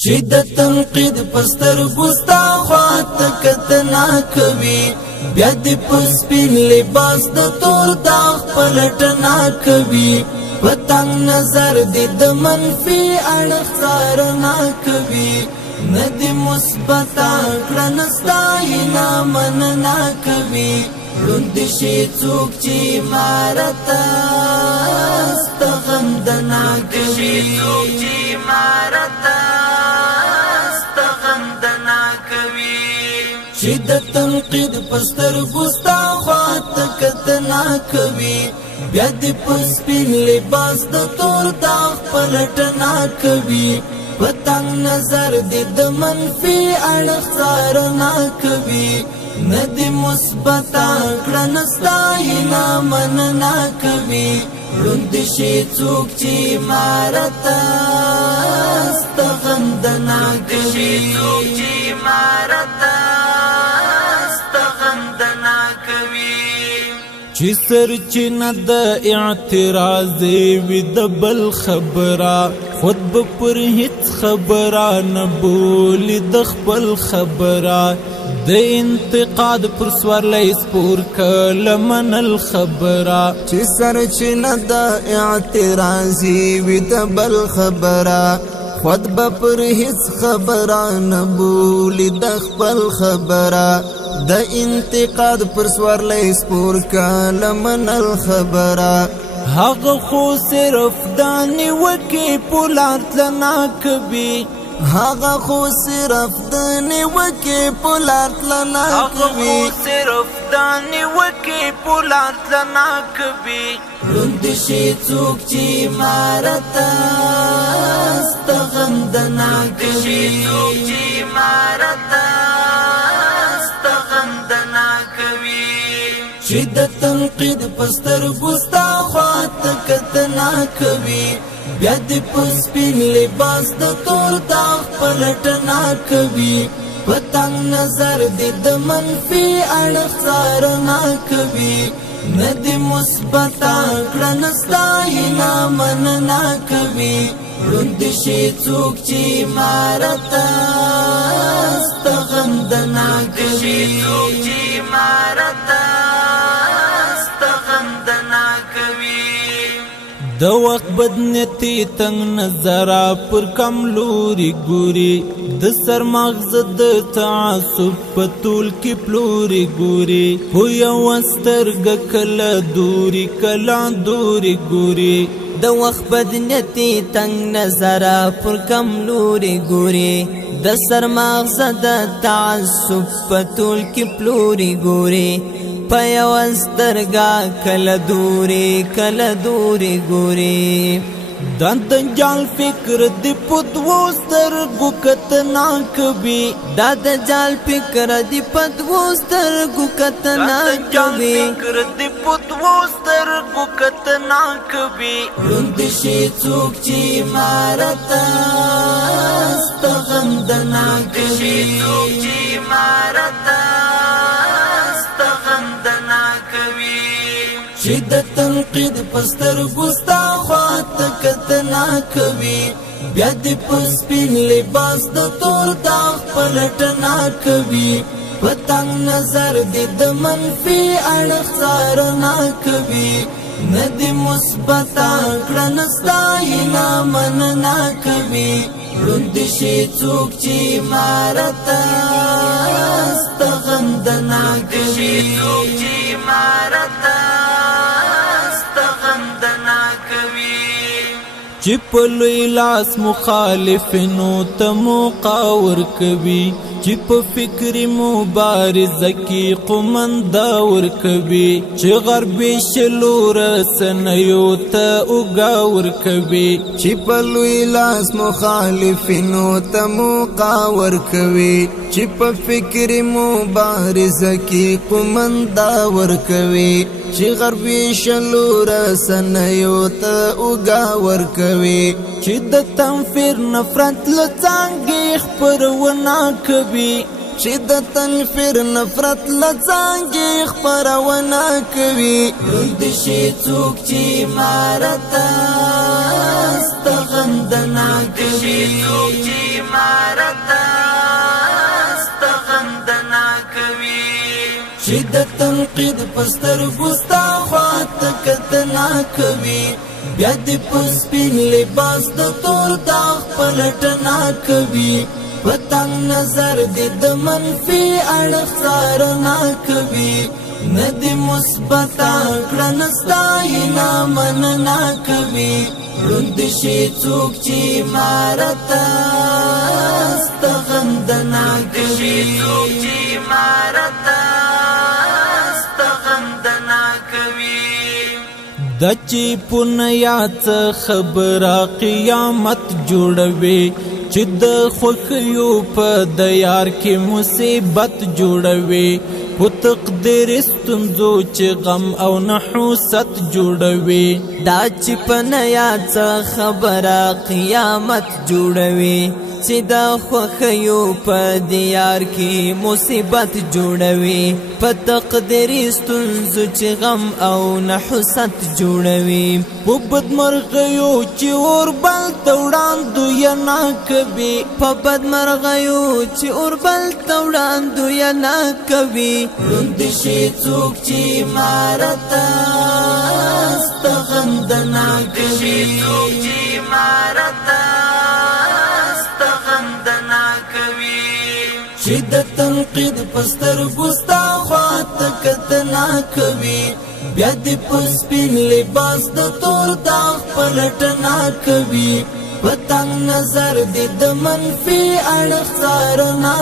چې د تنقید پستر ګستا خواته کتنا کوي بیا د پسپین لباس د تور داغ پلټنا کوي پتنګ نظر د منفي اړخ څارنا کوي ندی مثبت کړه ستاینه مننا کوي لوند شي څوک چې مارت استغندنا کوي چې د تنقید پستر ګستا خواته کتنا کوي بیا د پسپین لباس د تور داغ پلټنا کوي پتنګ نظر د منفي اړخ څارنا کوي ندی مثبت کړه ستاینه مننا کوي لوند شي څوک چې مارت استغندنا کوي چې سرچینه د اعتراض وي د بل خبره خود به پر هیڅ خبره نه بولي د خپل خبره د انتقاد پر سورلی سپور کله منل خبره چې سرچینه د اعتراض وي د بل خبره خود به پر هیڅ خبره نه بولي د خپل خبره د انتقاد پر سورلی سپور کله منل خبره هغه خو صرف دانی وکی پولار تلنا کوي هغه خو صرف دانی وکی پولار تلنا کوي لوند شي څوک چې مارت استغندنا کوي چې د تنقید پستر ګستا خواته کتنا کوي بیا د پسپین لباس د تور داغ پلټنا کوي پتنګ نظر د منفي اړخ څارنا کوي ندی مثبت کړه ستاینه مننا کوي لوند شي څوک چې مارت استغندنا کوي د وخت بدنیتی تنگ نظره پر کم لوري ګوري د سر مغز د تعصب په طول کې پلوري ګوري خو یو سترګه کله دوري ګوري د وخت بدنیتی تنگ نظره پر کم لوري ګوري د سر مغز د تعصب په طول کې پلوري ګوري په یو سترګه کله دوري ګوري د جال فکر د پدوو سترګو کتنا کوي دا د جال فکر د پدوو سترګو کتنا کوي لوند شي څوک چې مارت استغندنا کوي چې د تنقید پستر ګستا خواته کتنا کوي بیا د پسپین لباس د تور داغ پلټنا کوي پتنګ نظر د منفي اړخ څارنا کوي ندی مثبت کړه ستاینه مننا کوي لوند شي څوک چې مارت استغندنا کوي چې په لوی لاس مخالفینو ته مقاور کوي چې په فکري مبارزه کې قومنده ورکوي چې غربي شلو رسنیو ته اوږه ورکوي چې په لوی لاس مخالفینو ته مقاور کوي چې په فکري مبارزه کې قومنده ورکوي چې غربي شلو رسنیو ته اوږه ورکوي چې د تنفیر نفرت له څانګې خپرونه کوي چې د تنفیر نفرت له څانګې خپرونه کوي لوند شي څوک چې مارت استغندنا غندنا کوي څوک چې مارته غندنا کوي چې د تنقید پستر ګستا خواته کتنا کوي بیا د پسپین لباس د تور داغ پلټنا کوي پتنګ نظر د منفي اړخ څارنا کوي ندی مثبت کړه ستاینا مننا کوي روند شي څوک چې مارته غندنا کوي څوک چې مارته غندنا کوي د چی پونیا څه خبره قیامت جوړوي چې د خوخیو په د یار کې مصیبت جوړوي په تقدیر ستونزو چې غم او نحوست جوړوي دا چې پونیا څه خبره قیامت جوړوي چې د خوخیو په د یار کې مصیبت جوړوي په تقدیر ستونزو چې غم او نحوست جوړوي په بدمرغیو چې اوربل ته وړاندو یې نه کوي په بدمرغیو چې اوربل ته وړاندو یې نه کوي روند شي څوک چې مارته غندنا کوي څوک چې مارته چې د تنقید پستر ګستا خواته کتنا کوي بیا د پسپین لباس د تور داغ پلټنا کوي پتنګ نظر د منفي اړخ څارنا